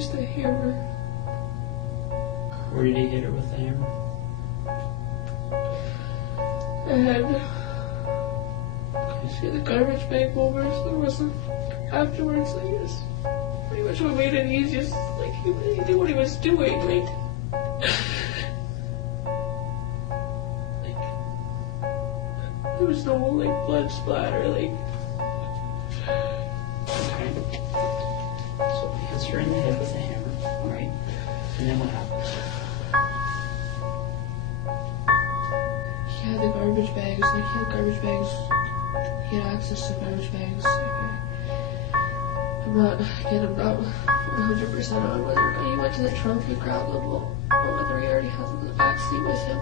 used to hammer. Where did he hit her with the hammer? And she had a garbage bag over, so there wasn't afterwards. Like, it was pretty much what made it easiest. Like, he knew what he was doing. Like, there was no like blood splatter. Like, okay. So he hits her in the head with a hammer, all right? And then what happens? he had the garbage bags. Like, he had garbage bags. He had access to garbage bags. I'm not 100% on whether or not he went to the trunk and grabbed them, or whether he already had them in the backseat with him.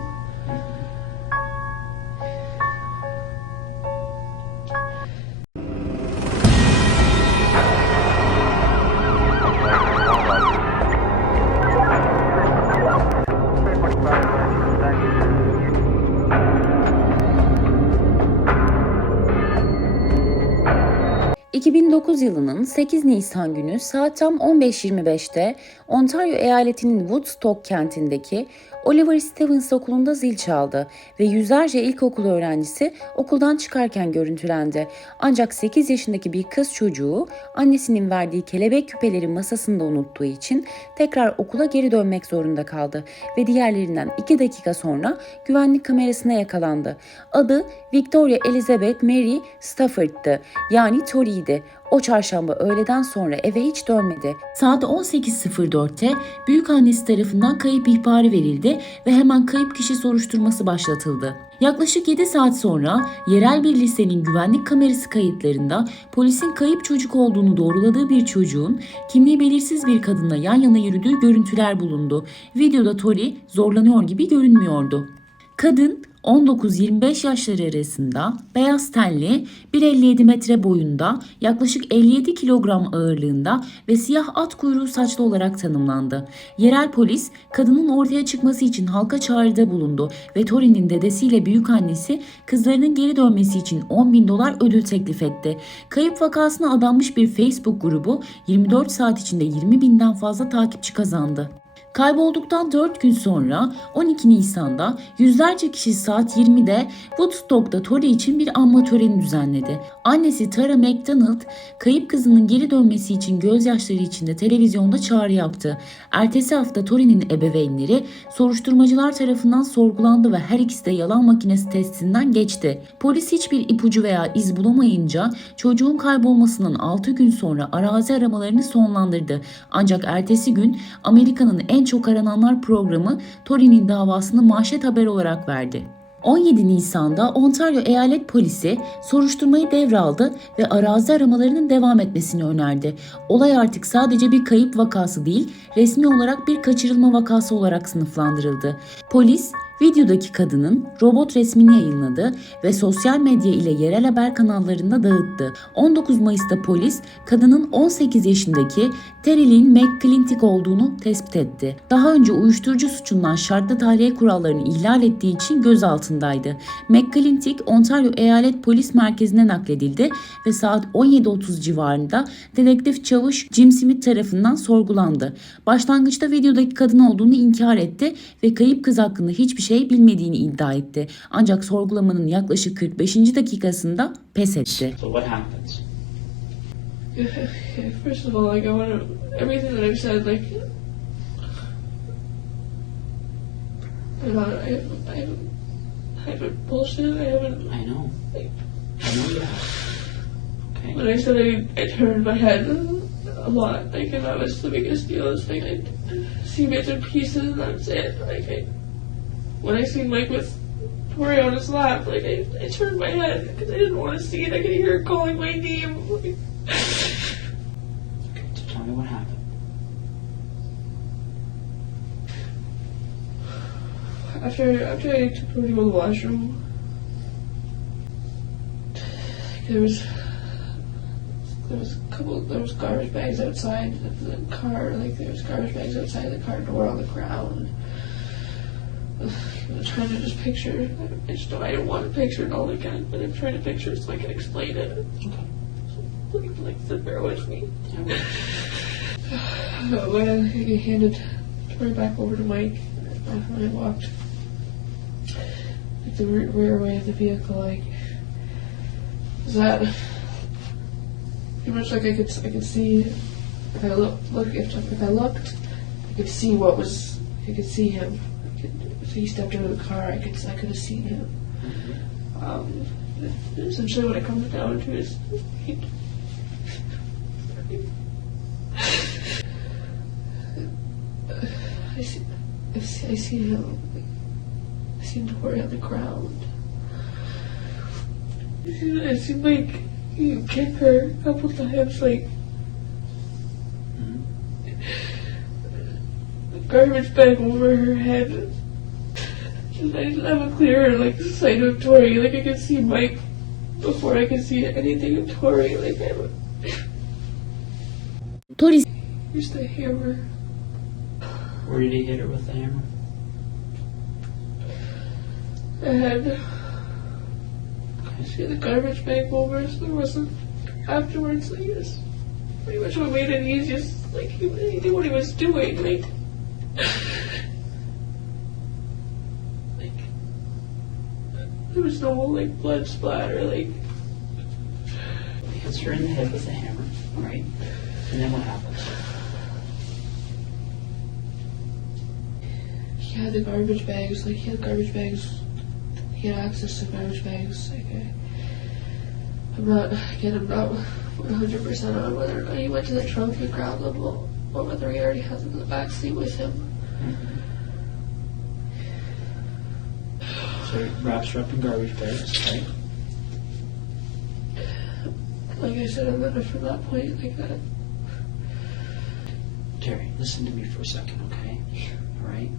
...2009 yılının 8 Nisan günü saat tam 15.25'te Ontario eyaletinin Woodstock kentindeki Oliver Stevens okulunda zil çaldı ve yüzlerce ilkokul öğrencisi okuldan çıkarken görüntülendi. Ancak 8 yaşındaki bir kız çocuğu annesinin verdiği kelebek küpeleri masasında unuttuğu için tekrar okula geri dönmek zorunda kaldı ve diğerlerinden 2 dakika sonra güvenlik kamerasına yakalandı. Adı Victoria Elizabeth Mary Stafford'dı, yani Tori'ydi. O çarşamba öğleden sonra eve hiç dönmedi. Saat 18.04'te büyükannesi tarafından kayıp ihbarı verildi ve hemen kayıp kişi soruşturması başlatıldı. Yaklaşık 7 saat sonra yerel bir lisenin güvenlik kamerası kayıtlarında polisin kayıp çocuk olduğunu doğruladığı bir çocuğun kimliği belirsiz bir kadınla yan yana yürüdüğü görüntüler bulundu. Videoda Tori zorlanıyor gibi görünmüyordu. Kadın 19-25 yaşları arasında, beyaz tenli, 1,57 metre boyunda, yaklaşık 57 kilogram ağırlığında ve siyah at kuyruğu saçlı olarak tanımlandı. Yerel polis kadının ortaya çıkması için halka çağrıda bulundu ve Tori'nin dedesiyle büyükannesi kızlarının geri dönmesi için $10.000 ödül teklif etti. Kayıp vakasına adanmış bir Facebook grubu 24 saat içinde 20.000'den fazla takipçi kazandı. Kaybolduktan 4 gün sonra 12 Nisan'da yüzlerce kişi saat 20'de Woodstock'ta Tori için bir anma töreni düzenledi. Annesi Tara McDonald, kayıp kızının geri dönmesi için gözyaşları içinde televizyonda çağrı yaptı. Ertesi hafta Tori'nin ebeveynleri soruşturmacılar tarafından sorgulandı ve her ikisi de yalan makinesi testinden geçti. Polis hiçbir ipucu veya iz bulamayınca çocuğun kaybolmasından 6 gün sonra arazi aramalarını sonlandırdı. Ancak ertesi gün Amerika'nın en çok arananlar programı Tori'nin davasını manşet haber olarak verdi. 17 Nisan'da Ontario Eyalet Polisi soruşturmayı devraldı ve arazi aramalarının devam etmesini önerdi. Olay artık sadece bir kayıp vakası değil, resmi olarak bir kaçırılma vakası olarak sınıflandırıldı. Polis, videodaki kadının robot resmini yayınladı ve sosyal medya ile yerel haber kanallarında dağıttı. 19 Mayıs'ta polis kadının 18 yaşındaki Tori'nin McClintic olduğunu tespit etti. Daha önce uyuşturucu suçundan şartlı tahliye kurallarını ihlal ettiği için gözaltındaydı. McClintic, Ontario Eyalet Polis Merkezi'ne nakledildi ve saat 17.30 civarında dedektif çavuş Jim Smith tarafından sorgulandı. Başlangıçta videodaki kadın olduğunu inkar etti ve kayıp kız hakkında hiçbir şey bilmediğini iddia etti. Ancak sorgulamanın yaklaşık 45. dakikasında pes etti. So what happens? First of all, like, I want to, everything that I've said, like, I haven't bullshit, I haven't, I know. like, I know you have. Okay. when I said I turned my head a lot, like, and that was the biggest deal, is like, I'd see bits and pieces, and that's it, like, when I seen Mike with Tori on his lap, like, I turned my head, because I didn't want to see it, I could hear her calling my name, like, Okay, so tell me what happened. After I took Tori to the washroom, there was garbage bags outside the car, like there was garbage bags outside the car door on the ground. I'm trying to just picture, I don't want to picture it all again, but I'm trying to picture it so I can explain it. Okay. So, like, bear with me. I will. When I handed Tori back over to Mike, when I walked like the rear way of the vehicle, like, is that pretty much like I could see if I if I looked, I could see I could see him. If he stepped out of the car, I could have seen him. Essentially, what it comes down to is I see him. I seen Tori on the ground. I seen like you kick her a couple times, like the garbage bag over her head. I didn't have a clear like sight of Tori. Like I could see Mike before I could see anything of Tori. Like Tori Here's the hammer. Where did he hit her with the hammer? I had the garbage bag over, so there wasn't afterwards. Like it's pretty much what made it easiest. Like he knew what he was doing. Like there was no like blood splatter. Like He hits her in the head with the hammer, right? And then what happens? He had the garbage bags. Like he had garbage bags. He had access to garbage bags. Like I'm not 100% on whether or not he went to the trunk and grabbed them, or whether he already had them in the back seat with him. So he wraps her up in garbage bags, right? Like I said, I'm not from that point like that. Terry, listen to me for a second, okay? All right?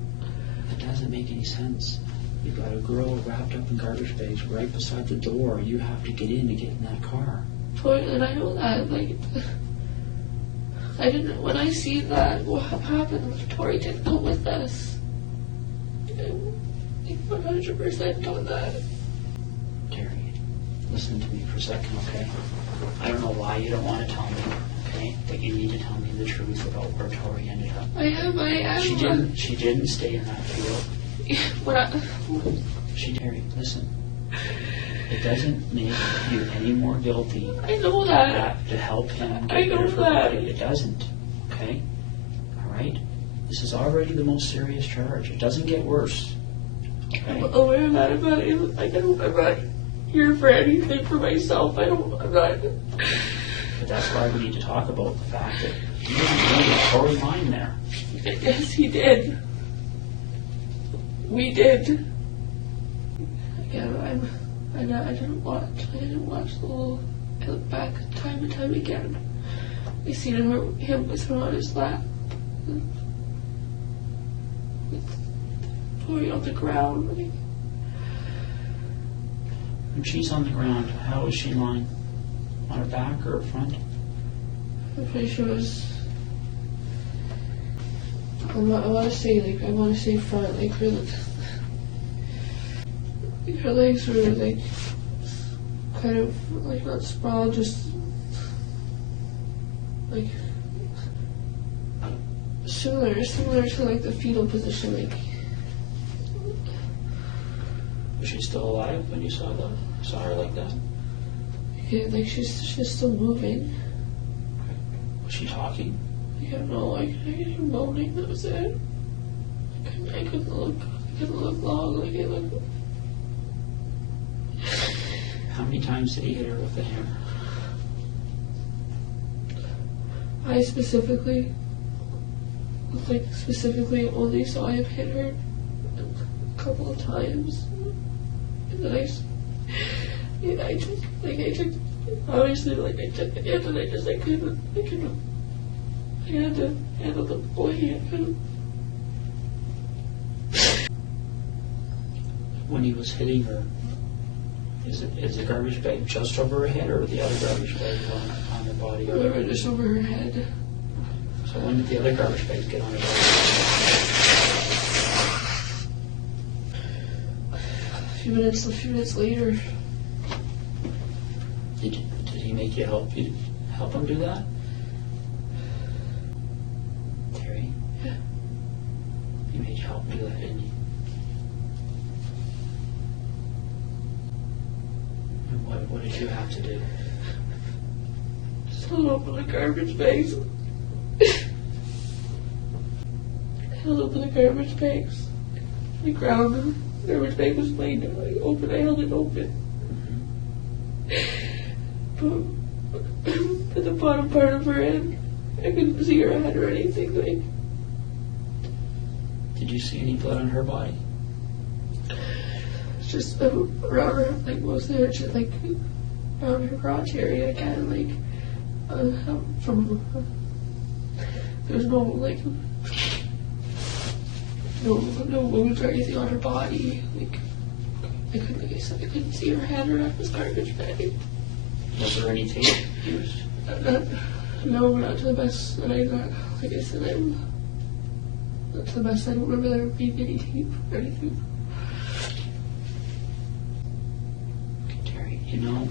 That doesn't make any sense. You've got a girl wrapped up in garbage bags right beside the door. You have to get in to get in that car. Tori, and I know that. Like, I didn't. When I see that, what happened? Tori didn't come with us. I'm 100% on that. Terry, listen to me for a second, okay? I don't know why you don't want to tell me, okay? But you need to tell me the truth about where Tori ended up. I am. She didn't stay in that field. Terry, listen. It doesn't make you any more guilty. I know that. To help him get I know rid of her that. body. It doesn't. Okay? All right? This is already the most serious charge. It doesn't get worse. Okay? I'm aware of that, but I'm not here for anything for myself. I'm not. But that's why we need to talk about the fact that he didn't know that Tori lying there. Yes, he did. We did. Again, I didn't watch the whole. I look back time and time again. I seen him with her on his lap, with Tori on the ground. Like, When she's on the ground, how is she lying? On her back or her front? I'm pretty sure it was. I want to say front. Like her legs were like kind of like not sprawled, just like similar to like the fetal position. Like, Was she still alive when you saw her like that? yeah, like she's still moving. Was she talking? I don't know, like I could hear moaning. That was it. I couldn't look long. Like it looked. How many times did he hit her with the hammer? I specifically only saw him hit her a couple of times. And then I took obviously like I took it in, and I couldn't. I had to handle the boy. I couldn't. When he was hitting her, is the garbage bag just over her head, or the other garbage bag on her body? Or just over her head. So when did the other garbage bags get on her body? A few minutes later. Did he make you help him do that? help do that, didn't you? And what did you have to do? Just held open the garbage bags. Held open the garbage bags. The ground, the garbage bag was laying there, like, open. I held it open. But the bottom part of her head, I couldn't see her head or anything. Like, did you see any blood on her body? it's just around her, like mostly her, just like around her crotch area, kind of like from. There's no like no wounds or anything on her body. Like like I said, I couldn't see her head or this garbage bag. Was there any tape used? No, not to the best that I got. Like I said, not to the best. I don't remember there being any tape or anything. Terry, you know,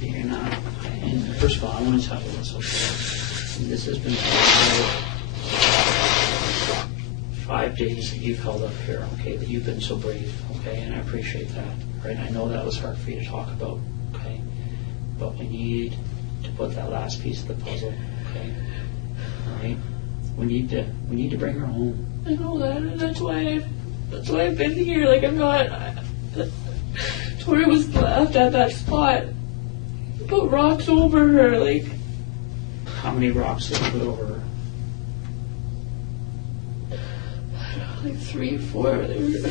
you're not. And first of all, I want to tell you this. Okay? This has been 5 days that you've held up here. Okay, that you've been so brave. Okay, and I appreciate that. Right, I know that was hard for you to talk about. Okay, but we need to put that last piece of the puzzle. Okay, all right. We need to bring her home. I know that, and that's why I've been here. Like, I'm not. Tori was left at that spot. Put rocks over her, like. How many rocks did you put over her? Like 3 or 4. They were.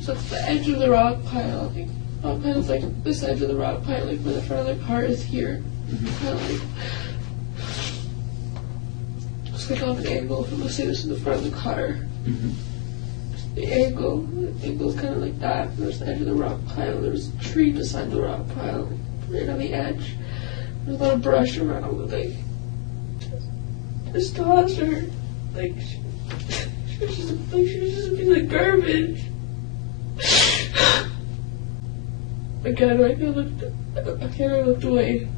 So it's the edge of the rock pile. Like, rock pile is like this edge of the rock pile, like where the front of the car is here. Kind of like. It's like on an angle. If I'm gonna say this in the front of the car. The angle's kind of like that. There's the edge of the rock pile. There's a tree beside the rock pile, right on the edge. There's a lot of brush around. Like, just tossed her. Like, she was just a piece of garbage. Again, I looked away.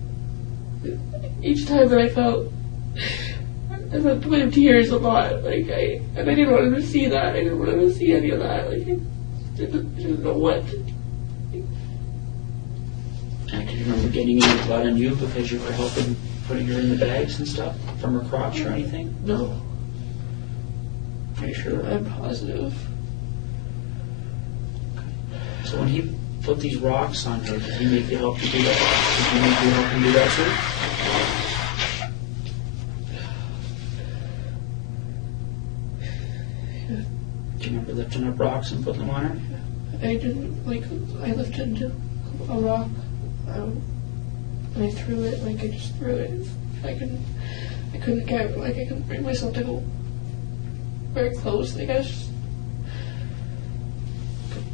Each time that I felt a point of tears a lot. Like, I didn't want him to see that. I didn't want him to see any of that. Like, I didn't know what. And do you remember getting any blood on you because you were helping putting her in the bags and stuff from her crotch or anything? No. Are you sure? I'm positive. So when he put these rocks on her, did he make you help you do that? Did he make you help him do that too? Do you remember lifting up rocks and putting them on her? I didn't, like, I lifted a rock, and I threw it, like, I just threw it. I couldn't bring myself to go very close, like, I was just...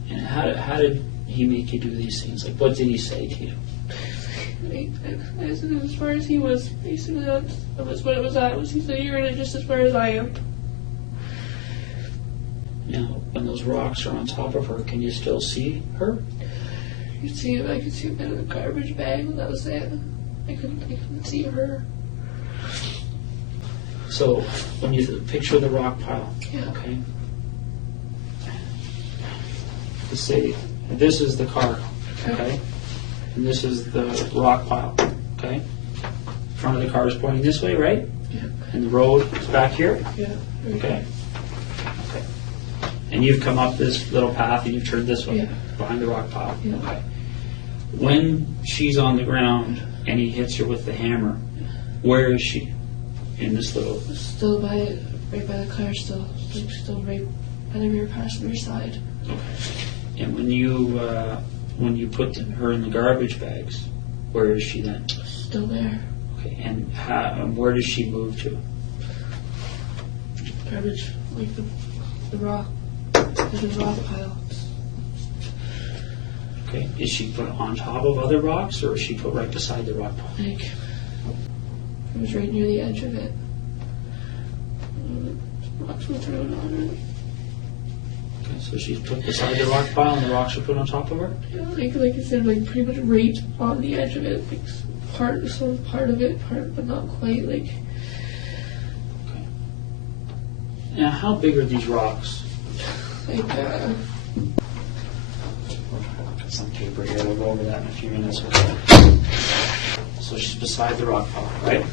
And how did he make you do these things? Like, what did he say to you? As far as he was, basically, that was what it was at, was he said, you're in it just as far as I am. Now, when those rocks are on top of her, can you still see her? I could see a bit of the garbage bag, that was it. I couldn't see her. So, when you picture the rock pile, Yeah. okay? Let's say this is the car, okay? And this is the rock pile, okay? Front of the car is pointing this way, right? Yeah. And the road is back here? Yeah. Okay. Okay. And you've come up this little path and you've turned this way, Yeah. behind the rock pile. Yeah. Okay. When she's on the ground and he hits her with the hammer, where is she in this little... Still right by the car, still right by the rear passenger side. Okay. And when you put her in the garbage bags, where is she then? Still there. Okay. And where does she move to? Garbage, like the rock pile. Okay. Is she put on top of other rocks, or is she put right beside the rock pile? Like, it was right near the edge of it. Rocks were thrown on her. Okay, so she's put beside the rock pile, and the rocks are put on top of her? Yeah, like I said, like pretty much right on the edge of it. Like part of it, but not quite. Like, Okay. Now, how big are these rocks? Like, Got some paper here. We'll go over that in a few minutes. Okay. So she's beside the rock pile, right?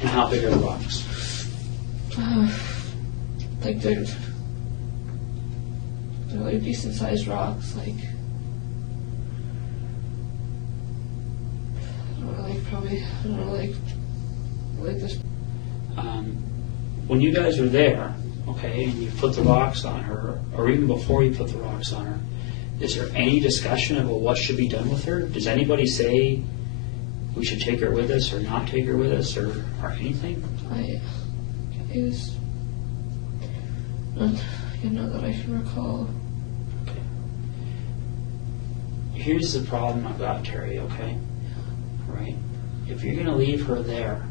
And how big are the rocks? like they're like decent sized rocks, like I don't know, like probably I don't know, like this. When you guys were there, okay, and you put the rocks on her, or even before you put the rocks on her, is there any discussion about what should be done with her? Does anybody say we should take her with us or not take her with us or anything? It was not that I can recall. Okay. Here's the problem I've got, Terry, okay? Right? If you're going to leave her there,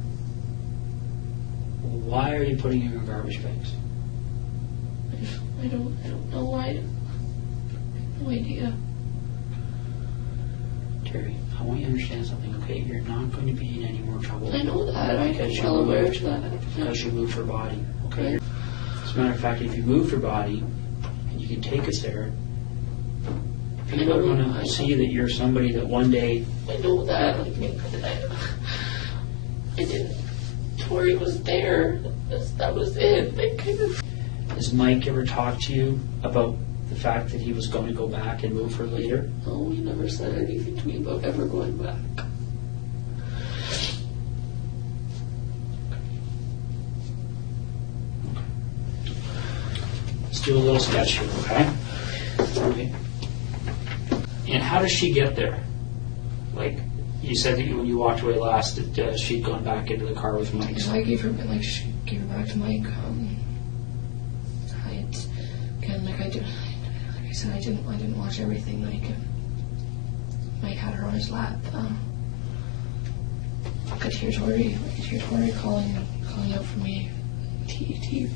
why are you putting her in garbage bags? I don't know why. I have no idea. Terry, I want you to understand something, okay? You're not going to be in any more trouble. I know that. I'm well aware of that. Because you moved her body, okay? As a matter of fact, if you moved her body and you can take us there, people are going to see that you're somebody that one day... I know that. I didn't. Tori was there. That was it. They kind of... Has Mike ever talked to you about the fact that he was going to go back and move her later? No, he never said anything to me about ever going back. Let's do a little sketch here, okay? Okay. And how does she get there? Like, you said that when you walked away last, that she'd gone back into the car with Mike. So I gave her back to Mike. Like I said, I didn't watch everything. Mike had her on his lap. I could hear Tori calling out for me. T,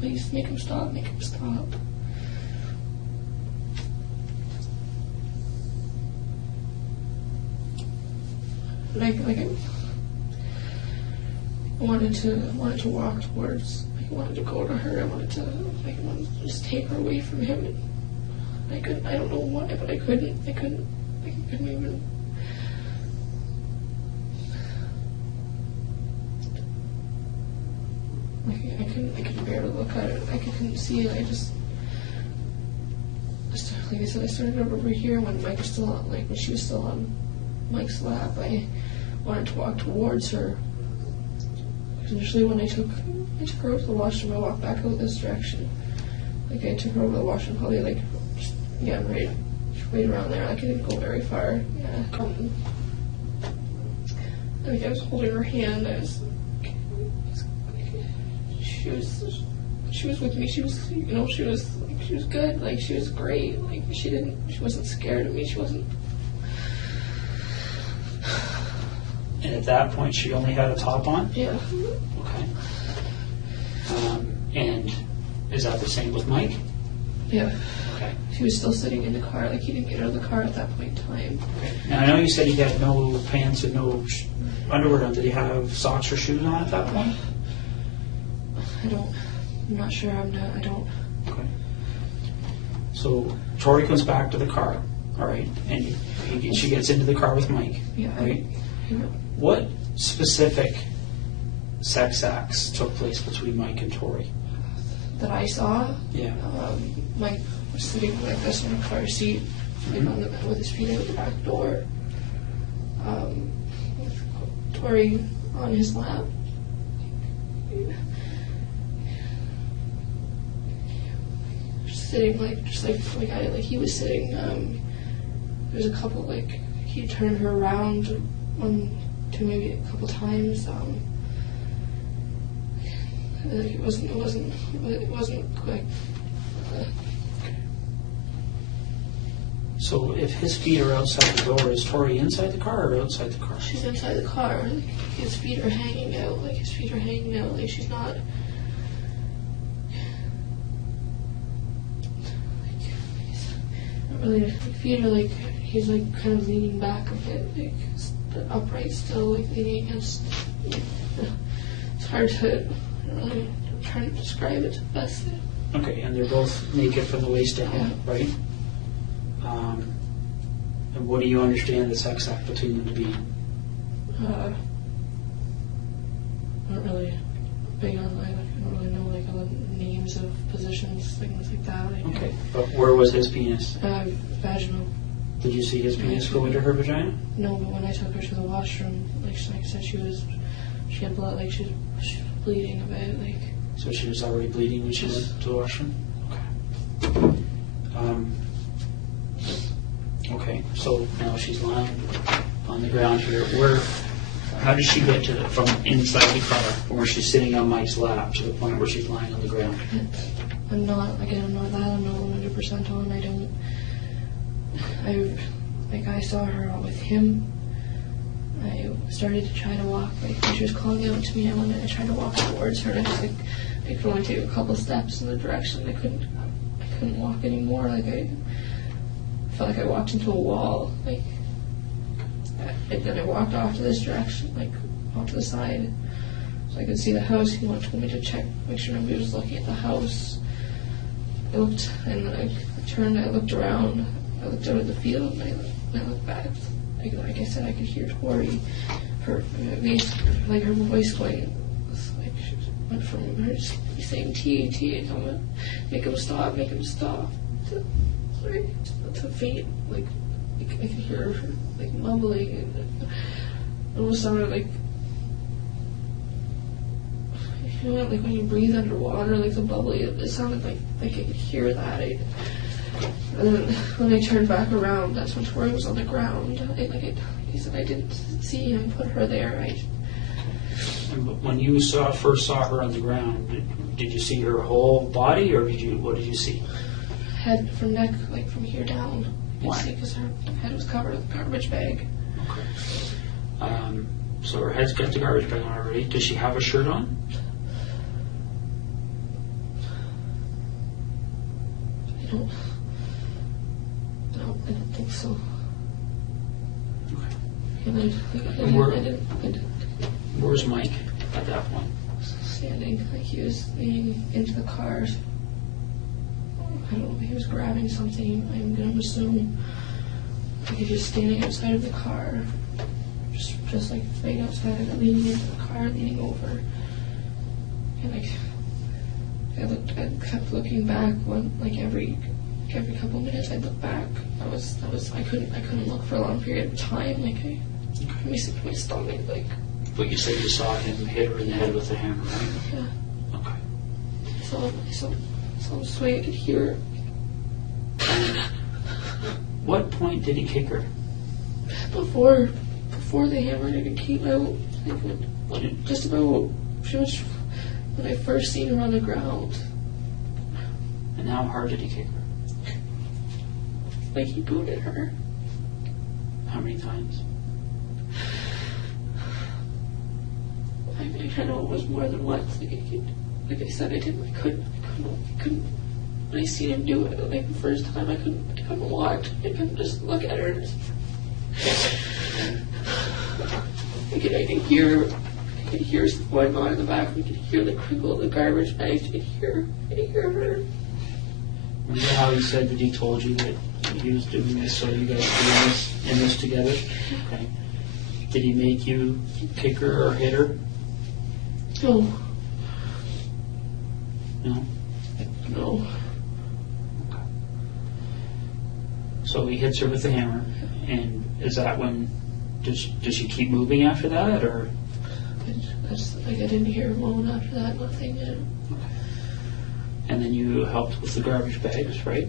please make him stop. Make him stop. I wanted to walk towards. I wanted to go to her. I wanted to just take her away from him. And I couldn't. I don't know why, but I couldn't. I couldn't even. I couldn't bear to look at it. I couldn't see it. Like I said, I started over here when Mike was still on, when she was still on Mike's lap. I wanted to walk towards her. Initially, when I took her over to the washroom, I walked back out this direction. Like I took her over to the washroom, probably right around there. I didn't go very far. Yeah. I was holding her hand. She was with me. She was good. Like she was great. Like she wasn't scared of me. She wasn't. And at that point, she only had a top on? Yeah. Okay. And is that the same with Mike? Yeah. Okay. She was still sitting in the car. Like he didn't get out of the car at that point in time. Okay. Now I know you said he had no pants and no underwear on. Did he have socks or shoes on at that point? I'm not sure. I don't. Okay. So Tori comes back to the car, all right, and she gets into the car with Mike, Yeah. right? What specific sex acts took place between Mike and Tori? That I saw. Yeah. Mike was sitting like this in a car seat, like on the bed with his feet out the back door. With Tori on his lap. Sitting like he was sitting. There's a couple he turned her around maybe a couple times. It wasn't quick. So if his feet are outside the door, is Tori inside the car or outside the car? She's inside the car. His feet are hanging out. Like she's not. Really, feet are he's kind of leaning back a bit, upright still, leaning against. It's hard to trying to describe it the best. Okay, and they're both naked from the waist down, Yeah. right? And what do you understand the sex act between them to be? Not really big on, I don't really know like all the names of positions, things like that. Like, Okay, but where was his penis? Vaginal. Did you see his penis go into her vagina? No, but when I took her to the washroom, like I said, she had blood, like she was bleeding a bit, like. So she was already bleeding when she went to the washroom? Okay. Okay, so now she's lying on the ground here. How does she get to from inside the car, from where she's sitting on Mike's lap, to the point where she's lying on the ground? I'm not that, I'm not 100% on. I saw her with him. I started to try to walk, like when she was calling out to me, I tried to walk towards her, and I could only take a couple steps in the direction. I couldn't walk anymore. Like I felt like I walked into a wall. Like, and then I walked off to this direction, like off to the side, so I could see the house. He told me to check, make sure nobody was looking at the house. I looked, and then I turned. I looked around. I looked out at the field, and I looked back. Like I said, I could hear Tori, her voice going, like she went from her saying T, and I'm make him stop, to faint, like I could hear her like mumbling, and it almost sounded like, you know, like when you breathe underwater, like the bubbly. It sounded like I could hear that. And then when I turned back around, that's when Tori was on the ground. He said I didn't see him put her there. And when you first saw her on the ground, did you see her whole body, or what did you see? Head from neck, like from here down. Why? Because her head was covered with a garbage bag. Okay. So her head's got the garbage bag on already. Does she have a shirt on? I don't think so. Okay. And I didn't. Where's Mike at that point? Standing, like he was leaning into the car. I don't know, he was grabbing something. I'm gonna assume like he was standing outside of the car, just like right outside of it, leaning into the car, leaning over. And like I kept looking back. Every couple minutes I'd look back. I couldn't look for a long period of time. Like my stomach, like. But you said you saw him hit her in the head with a hammer, right? Yeah. Okay. So this way I could hear. What point did he kick her? Before the hammer even came out, like just about pretty much when I first seen her on the ground. And how hard did he kick her? Like he booted her. How many times? I know it was more than once. Like I said, I couldn't. When I seen him do it, like the first time, I couldn't watch. I couldn't just look at her. I could hear something going on in the back. I could hear the crinkle of the garbage bag. I could hear her. Remember how he said that he told you that he was doing this so you guys were in this together? Okay. Did he make you kick her or hit her? No. No? No. Okay. So he hits her with the hammer, and is that when, does she keep moving after that, or? I didn't hear a moan after that, nothing. Okay. And then you helped with the garbage bags, right?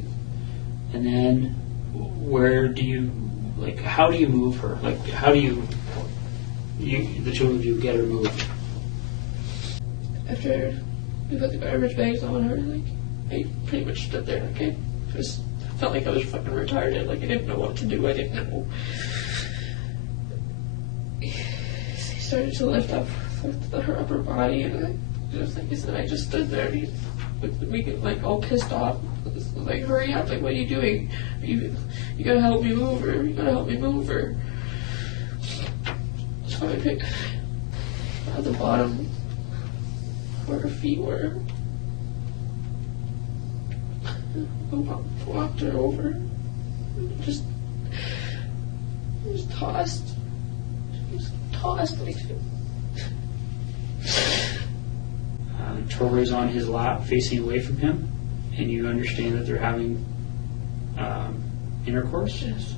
And then where do you, like, how do you move her? Like, how do you the two of you get her moved? After we put the garbage bags on her, like, I pretty much stood there, like, I felt like I was fucking retarded, like, I didn't know what to do, I didn't know. He started to lift up her upper body, and I just stood there, and he like, all pissed off, like, hurry up, like, what are you doing? You gotta help me move her, So I picked at the bottom where her feet were, walked her over, just tossed. Just tossed like. Tori's on his lap, facing away from him, and you understand that they're having intercourse. Yes.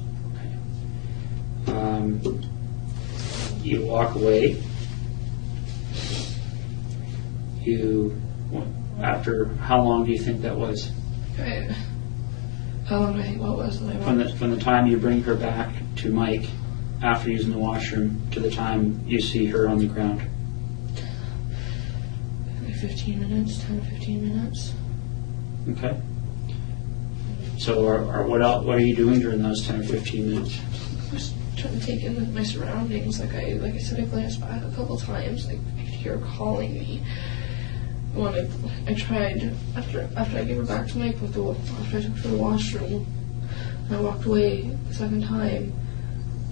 Okay. You walk away. After how long do you think that was? How long do I think what was? From the time you bring her back to Mike after using the washroom to the time you see her on the ground? Like 15 minutes, 10 to 15 minutes. Okay. So what are you doing during those 10 or 15 minutes? Just trying to take in my surroundings. Like I said, I glanced back a couple times. Like I could hear her calling me. When I tried after I gave her back to Mike after I took her to the washroom, and I walked away the second time.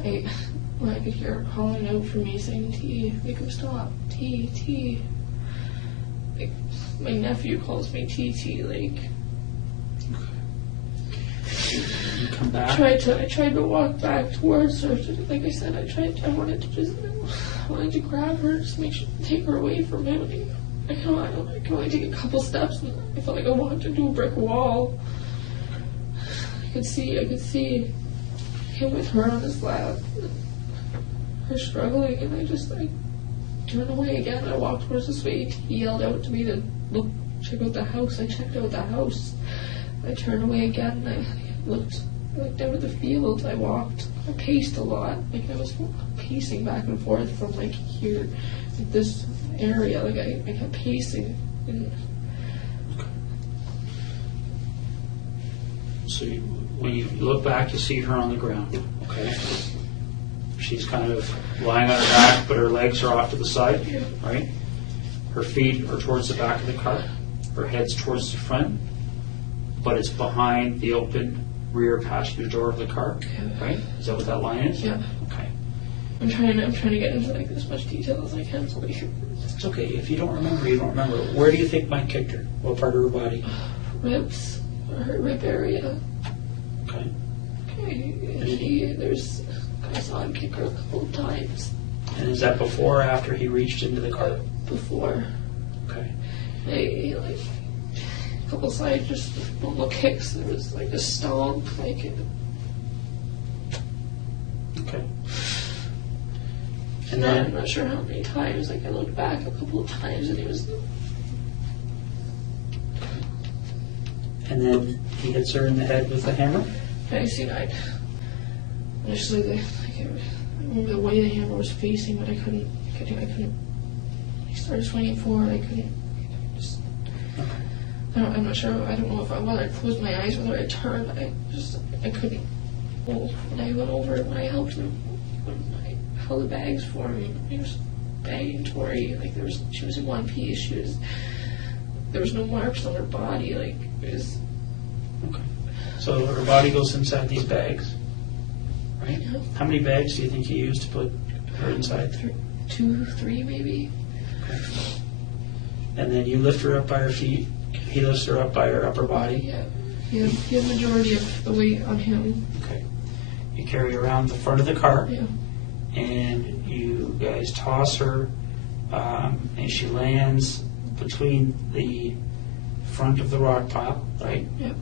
When I could hear her calling out for me, saying, "T, make him stop, T." Like my nephew calls me TT. Like you come back. I tried to walk back towards her. Like I said, I wanted to grab her, just take her away from him. I can only take a couple steps, and I felt like I walked into a brick wall. I could see him with her on his lap, her struggling, and I turned away again. I walked towards the suite. He yelled out to me to check out the house. I checked out the house. I turned away again, and I looked out at the field. I paced a lot. Like I was pacing back and forth from like here, like this area. Like I kept pacing. So when you look back, you see her on the ground. Okay. She's kind of lying on her back, but her legs are off to the side. Yeah. Right. Her feet are towards the back of the car. Her head's towards the front, but it's behind the open rear passenger door of the car. Yeah. Right. Is that what that line is? Yeah. Okay. I'm trying to get into like as much detail as I can. So It's okay. If you don't remember, you don't remember. Where do you think Mike kicked her? What part of her body? Ribs, her rib area. Okay. I saw him kick her a couple of times. And is that before or after he reached into the car? Before. Okay. They like a couple sides, just normal kicks. There was like a stomp, like. Okay. And then I'm not sure how many times. Like I looked back a couple of times, and he was. And then he hits her in the head with the hammer. I see that. Initially, I remember the way the hammer was facing, but I couldn't. He started swinging forward. I couldn't. I'm not sure. I don't know whether I closed my eyes, whether I turned. I couldn't. Well, when I went over, when I helped him, when I held the bags for him, he was bagging Tori. Like she was in one piece. There was no marks on her body. Like it was. Okay. So her body goes inside these bags, right? Yeah. How many bags do you think you used to put her inside? 2, 3 maybe. Okay. And then you lift her up by her feet. He lifts her up by her upper body. Yeah. He had the majority of the weight on him. Okay. You carry her around the front of the car. Yeah. And you guys toss her, and she lands between the front of the rock pile, right? Yeah.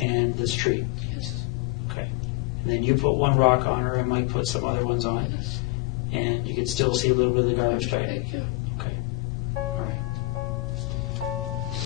And this tree. Yes. Okay. And then you put one rock on her, and Mike put some other ones on. Yes. And you can still see a little bit of the garbage bag. Yeah. Okay. All right.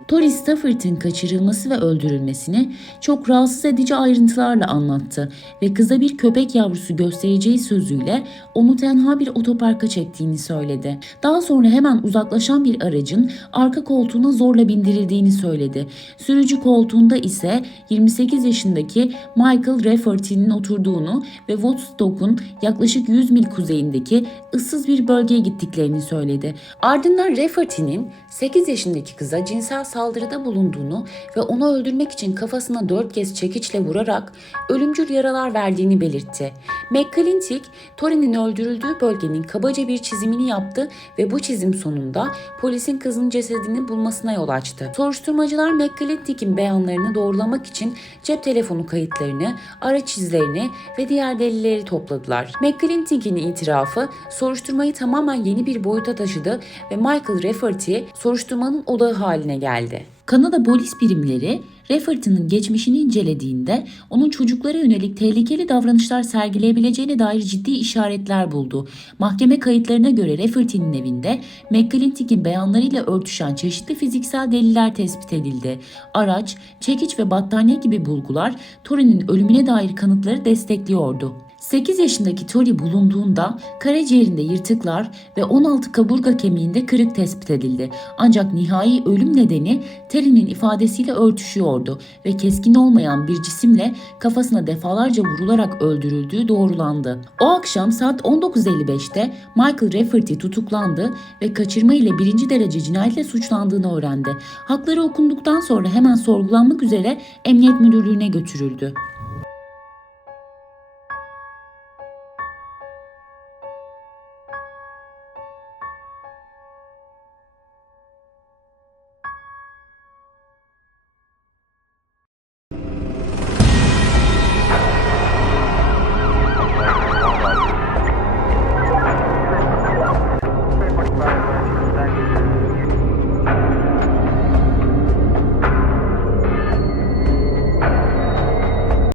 Tori Stafford'un kaçırılması ve öldürülmesini çok rahatsız edici ayrıntılarla anlattı ve kıza bir köpek yavrusu göstereceği sözüyle onu tenha bir otoparka çektiğini söyledi. Daha sonra hemen uzaklaşan bir aracın arka koltuğuna zorla bindirildiğini söyledi. Sürücü koltuğunda ise 28 yaşındaki Michael Rafferty'nin oturduğunu ve Woodstock'un yaklaşık 100 mil kuzeyindeki ıssız bir bölgeye gittiklerini söyledi. Ardından Rafferty'nin 8 yaşındaki kıza cinsel saldırı saldırıda bulunduğunu ve onu öldürmek için kafasına 4 kez çekiçle vurarak ölümcül yaralar verdiğini belirtti. McClintic, Tori'nin öldürüldüğü bölgenin kabaca bir çizimini yaptı ve bu çizim sonunda polisin kızın cesedini bulmasına yol açtı. Soruşturmacılar McClintic'in beyanlarını doğrulamak için cep telefonu kayıtlarını, araç izlerini ve diğer delilleri topladılar. McClintic'in itirafı soruşturmayı tamamen yeni bir boyuta taşıdı ve Michael Rafferty soruşturmanın odağı haline geldi. Kanada polis birimleri Rafferty'nin geçmişini incelediğinde onun çocuklara yönelik tehlikeli davranışlar sergileyebileceğine dair ciddi işaretler buldu. Mahkeme kayıtlarına göre Rafferty'nin evinde McClintic'in beyanlarıyla örtüşen çeşitli fiziksel deliller tespit edildi. Araç, çekiç ve battaniye gibi bulgular Tori'nin ölümüne dair kanıtları destekliyordu. 8 yaşındaki Tori bulunduğunda karaciğerinde yırtıklar ve 16 kaburga kemiğinde kırık tespit edildi. Ancak nihai ölüm nedeni Tori'nin ifadesiyle örtüşüyordu ve keskin olmayan bir cisimle kafasına defalarca vurularak öldürüldüğü doğrulandı. O akşam saat 19.55'te Michael Rafferty tutuklandı ve kaçırma ile 1. derece cinayetle suçlandığını öğrendi. Hakları okunduktan sonra hemen sorgulanmak üzere Emniyet Müdürlüğü'ne götürüldü.